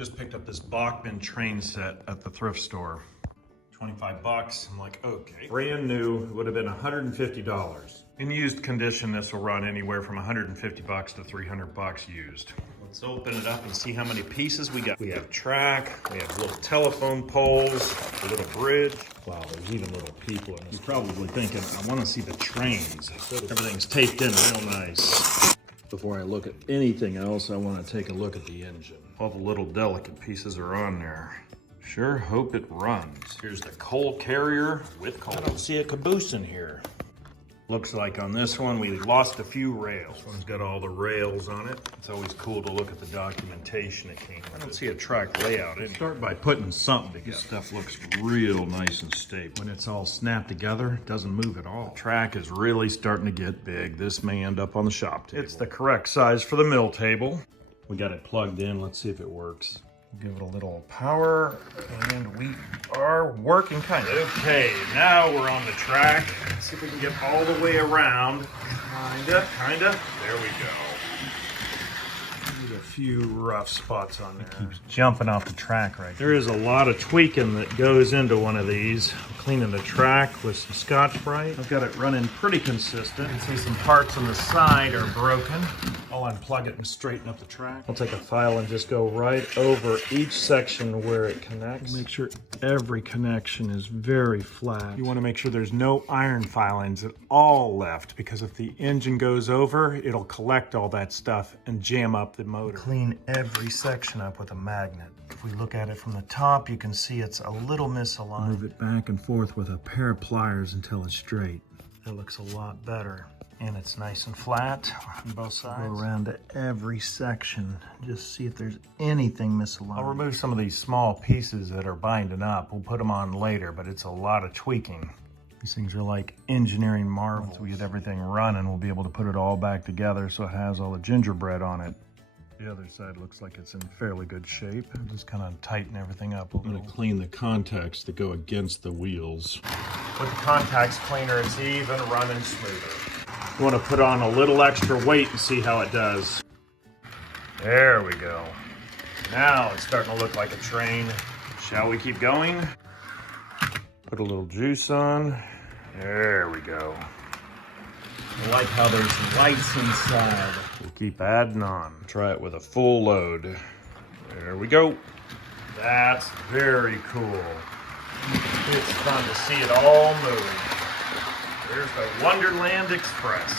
Just picked up this Bachmann train set at the thrift store. 25 bucks. I'm like, okay. Brand new would have been $150. In used condition, this will run anywhere from 150 bucks to 300 bucks used. Let's open it up and see how many pieces we got. We have track, we have little telephone poles, a little bridge. Wow, there's even little people in this. You're probably thinking, I want to see the trains. Everything's taped in real nice. Before I look at anything else, I want to take a look at the engine. All the little delicate pieces are on there. Sure hope it runs. Here's the coal carrier with coal. I don't see a caboose in here. Looks like on this one, we lost a few rails. This one's got all the rails on it. It's always cool to look at the documentation it came with. I don't see a track layout in here. Start by putting something together. This stuff looks real nice and stable. When it's all snapped together, it doesn't move at all. The track is really starting to get big. This may end up on the shop table. It's the correct size for the mill table. We got it plugged in. Let's see if it works. Give it a little power, and we are working kind of. Okay, now we're on the track. Let's see if we can get all the way around. Kinda. There we go. There's a few rough spots on there. It keeps jumping off the track right there. There is a lot of tweaking that goes into one of these. I'm cleaning the track with some Scotch-Brite. I've got it running pretty consistent. You can see some parts on the side are broken. I'll unplug it and straighten up the track. I'll take a file and just go right over each section where it connects. Make sure every connection is very flat. You want to make sure there's no iron filings at all left, because if the engine goes over, it'll collect all that stuff and jam up the motor. Clean every section up with a magnet. If we look at it from the top, you can see it's a little misaligned. Move it back and forth with a pair of pliers until it's straight. It looks a lot better. And it's nice and flat on both sides. Go around to every section, just see if there's anything misaligned. I'll remove some of these small pieces that are binding up. We'll put them on later, but it's a lot of tweaking. These things are like engineering marvels. Once we get everything running, we'll be able to put it all back together so it has all the gingerbread on it. The other side looks like it's in fairly good shape. I'll just kind of tighten everything up a little. I'm going to clean the contacts that go against the wheels. With the contacts cleaner, it's even running smoother. You want to put on a little extra weight and see how it does. There we go. Now it's starting to look like a train. Shall we keep going? Put a little juice on. There we go. I like how there's lights inside. We'll keep adding on. Try it with a full load. There we go. That's very cool. It's fun to see it all move. There's the Wonderland Express.